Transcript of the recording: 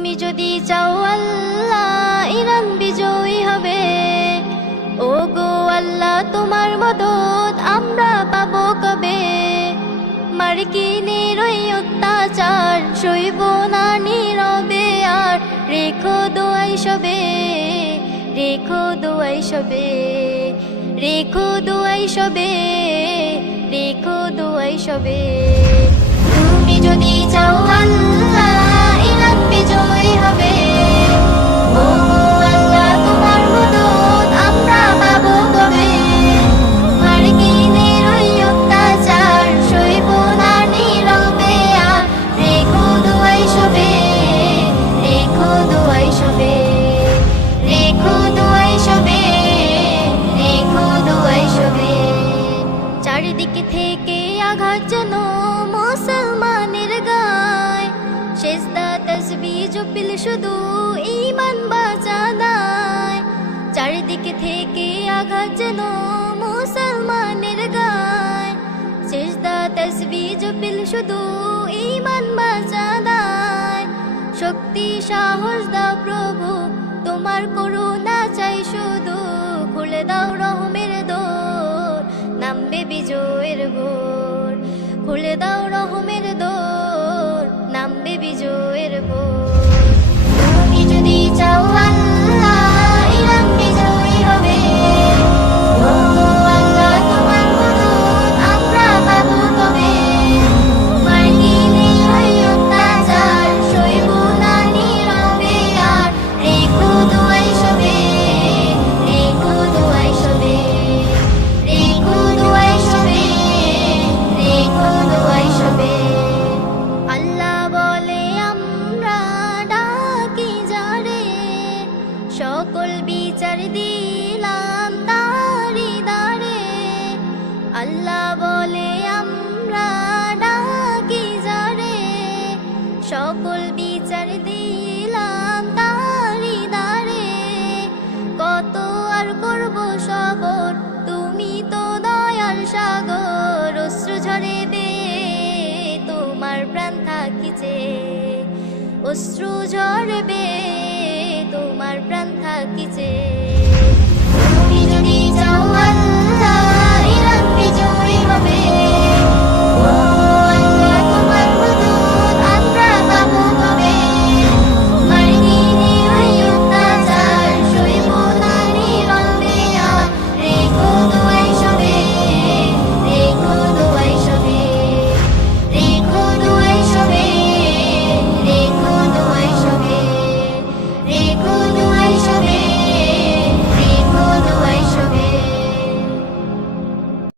তুমি যদি চাও আল্লাহ ইরান বিজয়ী হবে। ও গো আল্লাহ তোমার মদদ আমরা পাবো কবে। মার্কিনের ওই অত্যাচার সইব না নীরবে আর, রেখো দোয়াই সবে, রেখো দোয়াই সবে, রেখো দোয়াই সবে, রেখো দোয়াই সবে। তুমি যদি চাও আল্লাহ ইরান বিজয়ী হবে। ও গো আল্লাহ তোমার মদদ আমরা পাবো কবে। মার্কিনের ওই অত্যাচার সইব না নীরবে আর, রেখো দোয়াই সবে, রেখো দোয়াই সবে, রেখো দোয়াই সবে, রেখো দোয়াই সবে। চারিদিকে থেকে আঘাত যেন মুসলমানের গায়, সেজদা তাসবিহ জপিল শুধু ঈমান বাঁচানায়। চারিদিকে থেকে আঘাত যেন মুসলমানের গায়, সেজদা তাসবিহ জপিল শুধু ঈমান বাঁচানায়। শক্তি সাহস দাও প্রভু তোমার করুণা চাই শুধু, খুলে দাও রহমের দোর নামবে বিজয়ের ভোর। খুলে দাও রহমের দোর নামবে বিজয়ের ভোর। তুমি যদি চাও আল্লাহ ইরান বিজয়ী হবে। ও গো আল্লাহ তোমার মদদ আমরা পাবো কবে। মার্কিনের ওই অত্যাচার সইব না নীরবে আর, রেখো দোয়াই সবে, রেখো দোয়াই সবে, রেখো দোয়াই সবে, রেখো দোয়াই সবে। আল্লাহ বলে আমরা ডাকি যারে, সকল বিচার দিলাম তারি দারে। আল্লাহ বলে আমরা ডাকি যারে, সকল বিচার দিলাম তারি দারে। কত আর করব সবর তুমি তো দয়ার সাগর, অশ্রু ঝরে বেয়ে তোমার প্রাণ থাকিছে। অশ্রু ঝরবে তোমার প্রাণ থাকিছে।